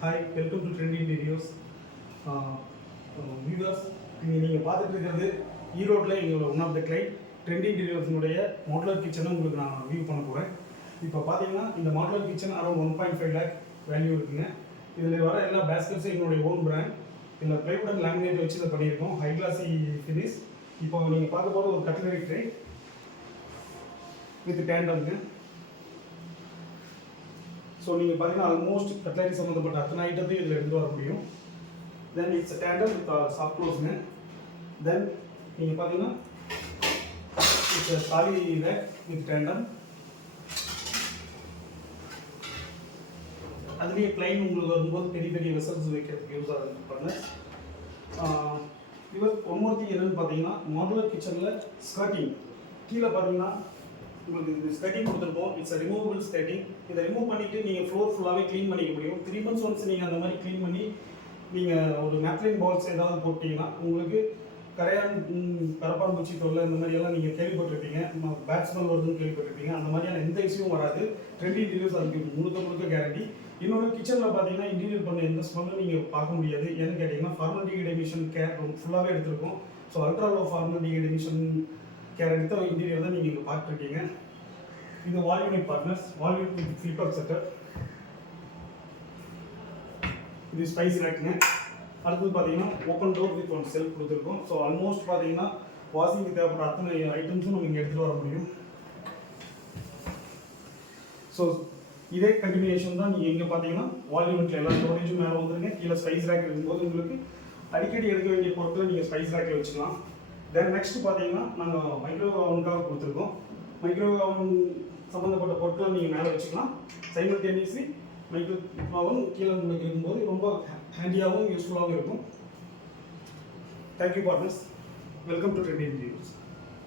Hi, welcome to trend interiors. Viewers, இங்கே நீங்கள் பார்த்துட்டு இருக்கிறது ஈரோட்டில் எங்களோட one of the client trend இன்டீரியர்ஸினுடைய மாடுலர் கிச்சனை உங்களுக்கு நான் வியூ பண்ண போகிறேன். இப்போ பார்த்தீங்கன்னா இந்த modular kitchen around 1.5 lakh value இருக்குங்க. இதில் வர எல்லா பேஸ்கெட்ஸும் எங்களுடைய ஓன் பிராண்ட். இதில் ப்ளைவுட் அண்ட் லேமினேட் வச்சு இதை பண்ணியிருக்கோம், ஹை கிளாஸி ஃபினிஷ். இப்போ நீங்கள் பார்க்க போகிற ஒரு கட்லரி ட்ரே வித் டேண்டம்ங்க. ஸோ நீங்கள் பார்த்தீங்கன்னா ஆல்மோஸ்ட் கட்லரி சம்மந்தப்பட்ட அத்தனை ஐட்டத்தையும் இதில் எடுத்து வர முடியும். Then it's tandem with soft க்ளோஸுங்க. தென் நீங்கள் பார்த்தீங்கன்னா இட்ஸ் காலி ரேக் வித் டேண்டம். அதுலேயே பிளைன் உங்களுக்கு வரும்போது பெரிய பெரிய வெசல்ஸ் வைக்கிறதுக்கு யூஸ் ஆகுது. இவர் ஒன் திங் என்னன்னு பார்த்தீங்கன்னா மாடுலர் கிச்சனில் ஸ்கர்ட்டிங் கீழே பார்த்தீங்கன்னா உங்களுக்கு இது ஸ்கர்ட்டிங் கொடுத்துருப்போம். It's removable skirting. இதை ரிமூவ் பண்ணிவிட்டு நீங்கள் ஃப்ளோர் ஃபுல்லாகவே க்ளீன் பண்ணிக்க முடியும். 3 months ஒன்ஸ் நீங்கள் அந்த மாதிரி க்ளீன் பண்ணி நீங்கள் ஒரு நேப்கின் பால்ஸ் ஏதாவது போட்டிங்கன்னா உங்களுக்கு கரப்பான்பூச்சி தொல்லை இந்த மாதிரியெல்லாம் நீங்கள் கேள்விப்பட்டிருப்பீங்க, பேட்ஸ்மேன் வருதுன்னு கேள்விப்பட்டிருப்பீங்க. அந்த மாதிரியான எந்த இஷ்யூவும் வராது. ட்ரெண்ட் இன்டீரியர்ஸ் அதுக்கு முழுக்க கேரண்டி. இன்னொரு கிச்சனில் பார்த்தீங்கன்னா இன்டீரியர் பண்ண எந்த ஸ்மெல்லும் நீங்கள் பார்க்க முடியாது. ஏன்னு கேட்டிங்கன்னா ஃபார்மாலிட்டி எமிஷன் கேர் ஃபுல்லாகவே எடுத்திருக்கோம். So ultra low formaldehyde emission care எடுத்த இன்டீரியர் தான் நீங்கள் இங்கே பார்த்துருக்கீங்க. இது wall unit partners, wall unit with flip shutter. இது ஸ்பைஸ் ரேக்குங்க. அடுத்தது பார்த்தீங்கன்னா open door with one shelf கொடுத்துருக்கோம். ஸோ ஆல்மோஸ்ட் பார்த்தீங்கன்னா வாஷிங்க்கு தேவைப்பட்ட அத்தனை ஐட்டம்ஸும் நம்ம இங்கே எடுத்துகிட்டு வர முடியும். ஸோ இதே கண்டினியூஷன் தான் நீங்கள் இங்கே பார்த்தீங்கன்னா வால் யூனிட்ல எல்லா ஸ்டோரேஜும் மேலே வந்துருங்க. கீழே ஸ்பைஸ் ரேக் இருக்கும்போது உங்களுக்கு அடிக்கடி எடுக்க வேண்டிய பொருட்களை நீங்கள் ஸ்பைஸ் ரேக்கில் வச்சுக்கலாம். தென் நெக்ஸ்ட் பார்த்தீங்கன்னா நாங்கள் மைக்ரோவேவ் அவனுக்காக கொடுத்துருக்கோம். மைக்ரோவேவ் அவன் சம்மந்தப்பட்ட பொருட்களை நீங்கள் மேலே வச்சுக்கலாம். சைமல்டேனியஸ்லி மைக்ரோவேவ் அவன் கீழே உங்களுக்கு இருக்கும்போது ரொம்ப ஹேண்டியாகவும் யூஸ்ஃபுல்லாகவும் இருக்கும். Thank you partners. Welcome to trend interiors.